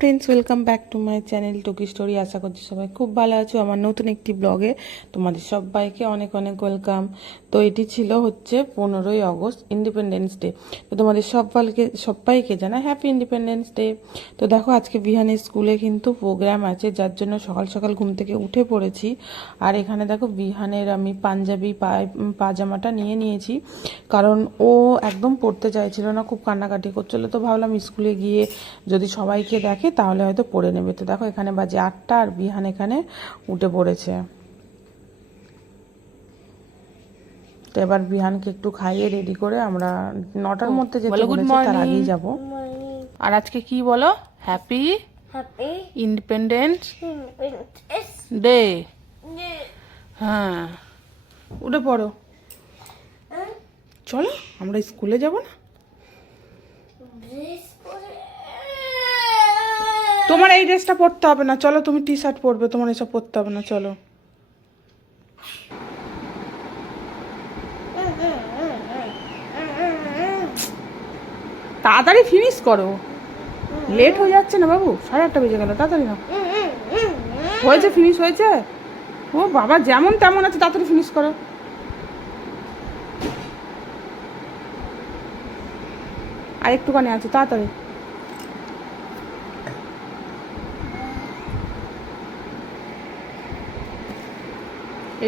Friends, welcome back to my channel টুকি story. আশা করছি সবাই খুব ভালো আছো। আমার নতুন একটি ব্লগে তোমাদের সবাইকে অনেক অনেক ওয়েলকাম। তো এটি ছিল হচ্ছে 15ই আগস্ট, ইন্ডিপেন্ডেন্স ডে। তো তোমাদের সবাইকে জানাই হ্যাপি ইন্ডিপেন্ডেন্স ডে। তো দেখো, আজকে বিহানের স্কুলে কিন্তু প্রোগ্রাম আছে, যার জন্য সকাল সকাল ঘুম থেকে উঠে পড়েছি। আর এখানে দেখো, বিহানের আমি পাঞ্জাবি পাজামাটা নিয়ে নিয়েছি, কারণ ও একদম পড়তে চাইছিল না, খুব কান্নাকাটি করছিল। তো ভাবলাম স্কুলে গিয়ে যদি সবাইকে দেখে তাহলে হয়তো পড়ে নেবে। তো দেখো, এখানে বাজে 8টা আর বিহান এখানে উঠে পড়েছে। তো এবার বিহানকে একটু খাইয়ে রেডি করে আমরা 9টার মধ্যে যেতে বলেছে, তার আগেই যাব। আর আজকে কি বলো? Happy independence day. হ্যাঁ, উঠে পড়ো, চলো আমরা স্কুলে যাব না? তোমার এই ড্রেসটা পরতে হবে না, চলো তুমি টি শার্ট পরবে, তোমার এসব পরতে হবে না, চলো। তাড়াতাড়ি ফিনিশ করো, লেট হয়ে যাচ্ছে না বাবু, 8:30 বেজে গেল, তাড়াতাড়ি না। হয়েছে, ফিনিশ হয়েছে। ও বাবা, যেমন তেমন আছে, তাড়াতাড়ি ফিনিশ করো। আর একটুখানি আছে, তাড়াতাড়ি।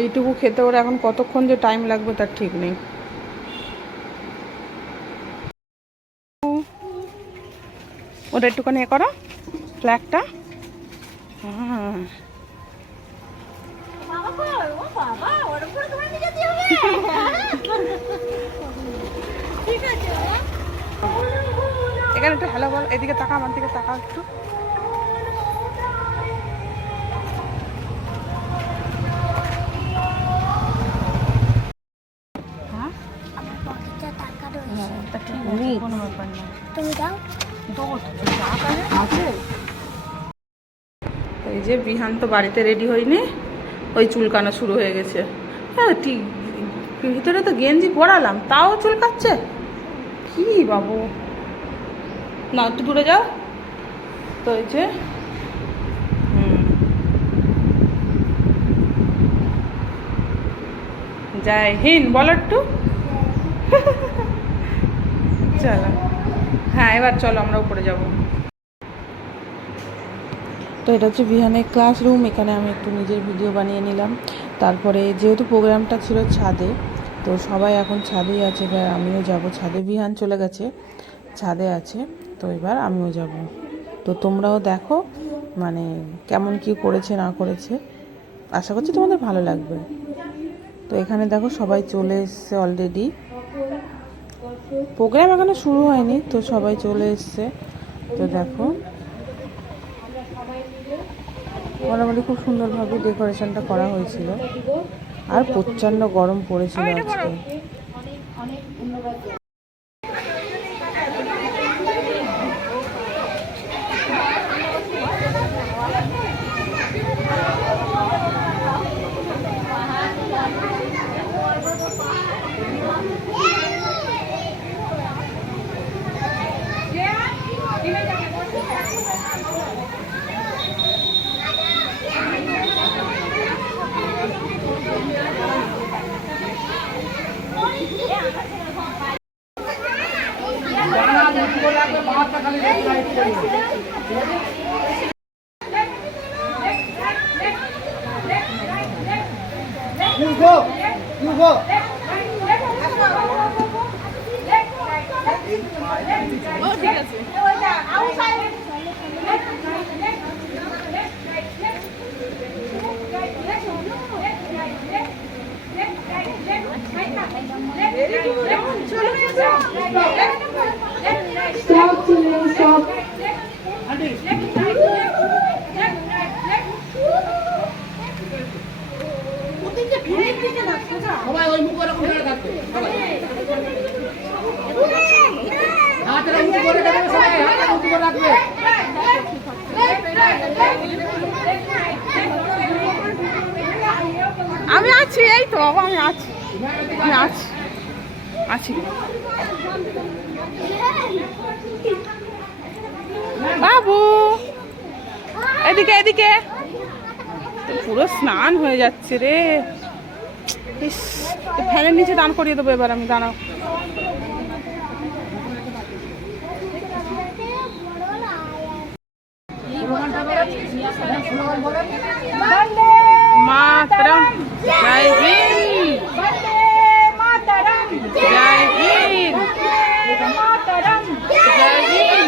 এইটুকু খেতে ওরা এখন কতক্ষণ যে টাইম লাগবে তার ঠিক নেই। ওটা একটুখানি এ করো, ফ্ল্যাগটা। হ্যাঁ, এখানে একটু হ্যালো বল, এদিকে তাকা, আমার দিকে তাকা একটু। এই যে বিহান তো বাড়িতে রেডি হয়নি, ওই চুলকানো শুরু হয়ে গেছে। হ্যাঁ ঠিক, ভিতরে তো গেঞ্জি পরালাম তাও চুলকাচ্ছে। কি বাবু, না একটু দূরে যাও। তো এই যে জয় হিন্দ বলো একটু। চলো, হ্যাঁ এবার চলো আমরা উপরে যাব। তো এটা হচ্ছে বিহানের ক্লাসরুম। এখানে আমি একটু নিজের ভিডিও বানিয়ে নিলাম। তারপরে যেহেতু প্রোগ্রামটা ছিল ছাদে, তো সবাই এখন ছাদেই আছে, এবার আমিও যাব ছাদে। বিহান চলে গেছে, ছাদে আছে, তো এবার আমিও যাব। তো তোমরাও দেখো মানে কেমন কি করেছে না করেছে, আশা করছি তোমাদের ভালো লাগবে। তো এখানে দেখো সবাই চলে এসছে অলরেডি, প্রোগ্রাম এখনো শুরু হয়নি, তো সবাই চলে এসছে। তো দেখো মোটামুটি খুব সুন্দরভাবে ডেকোরেশনটা করা হয়েছিল, আর প্রচণ্ড গরম পড়েছিল আজকে। সবাই ওই মুখ করে করে থাকবে, সবাই হাতটা মুখ করে রাখবে, সবাই হাতটা মুখ করে রাখবে। আমি আছি, এই তো বাবা, আমি আছি, আমি আছি আছি বাবু। এদিকে এদিকে পুরো স্নান হয়ে যাচ্ছে রে। ইস, ফ্যানের নিচে দান করিয়ে দেবো এবার আমি, দাঁড়াও। মাতরম, জয় হিন্দ, জয় হিন্দ, জয় হিন্দ,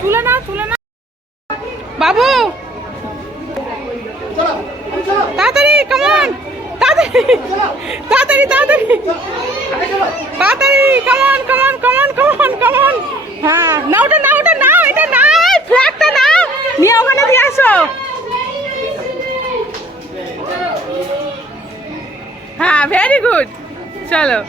তুলে না তুলে না বাবু, তাড়াতাড়ি, কামন, তাড়াতাড়ি তাড়াতাড়ি তাড়াতাড়ি তাড়াতাড়ি, come on come on come on come on come on. হ্যাঁ, না ওটা না, ওটা না, এটা না, ফ্ল্যাগটা না নিয়ে ওখানে দিয়ে আসো। হ্যাঁ, ভেরি গুড, চলো।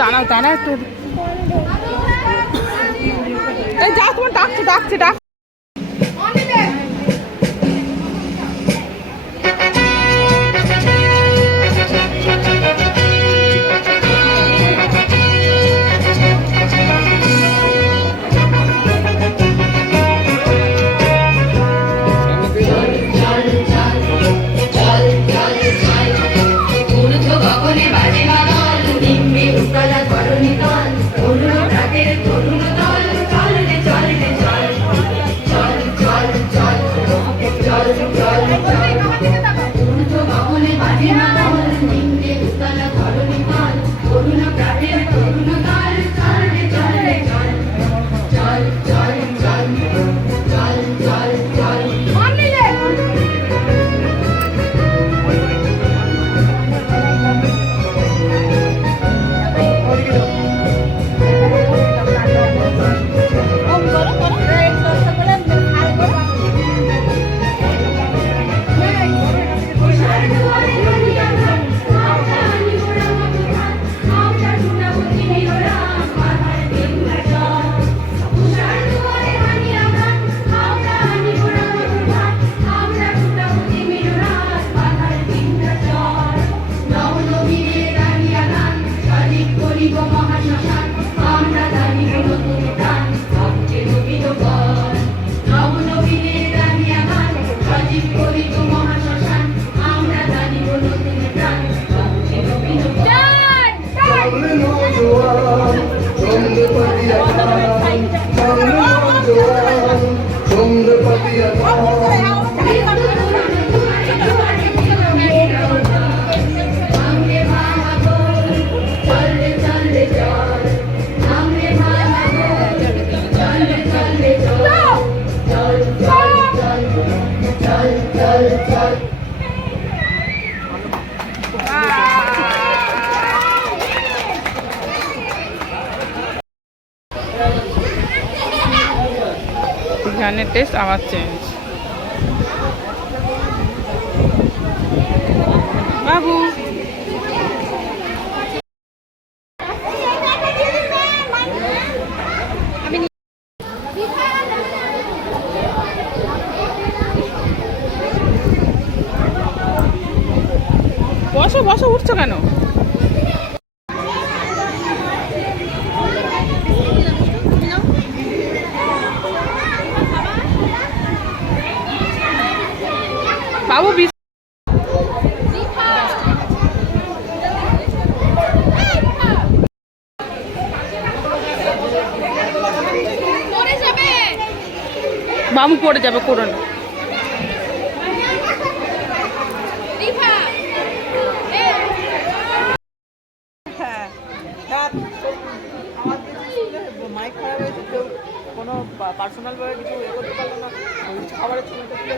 দাঁড়াও দাঁড়াও একটু। ডাকছে ডাক ধানের টেস্ট আবার চেঞ্জ বাবু বসো বসো উঠছো কেন বাবু বাবু পড়ে যাবে করো না মাইক খারাপ হয়েছে কেউ কোনো পার্সোনাল ভাবে কিছু ইয়ে করতে পারলো না খাবারের ছবিটা তুলে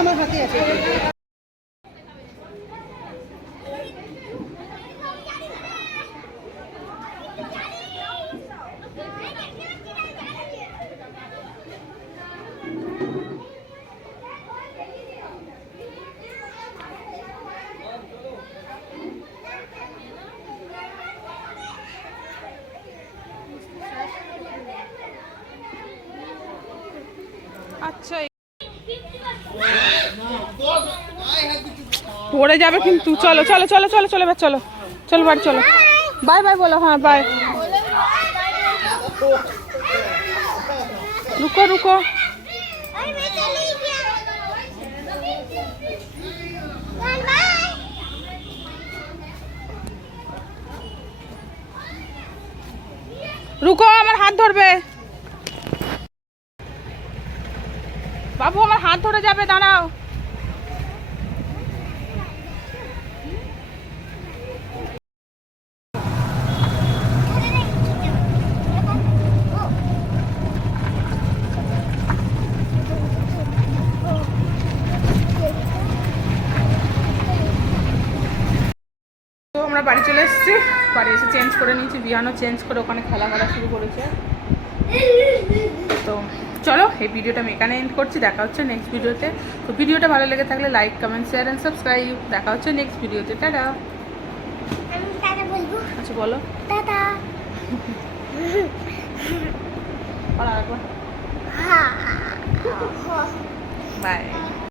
আমার হাতে আছে আচ্ছা পড়ে যাবে কিন্তু চলো চলো চলো চলো চলো এবার চলো চলো বাড়ি চলো বাই বাই বলো হ্যাঁ বাই রুকো রুকো রুকো আমার হাত ধরবে বাবু আমার হাত ধরে যাবে দাঁড়াও আমরা বাড়ি চলে এসেছি বাড়ি এসে চেঞ্জ করে নিয়েছি বিয়ানও চেঞ্জ করে ওখানে খেলা শুরু করেছে তো চলো এই ভিডিওটা আমি এখানে এন্ড করছি, দেখা হচ্ছে নেক্সট ভিডিওতে। তো ভিডিওটা ভালো লেগে থাকলে like comment share and subscribe. দেখা হচ্ছে নেক্সট ভিডিওতে, টাটা। আমি টাটা বলবো। আচ্ছা বলো, টাটা। আর আরেকবার হ্যাঁ। বাই।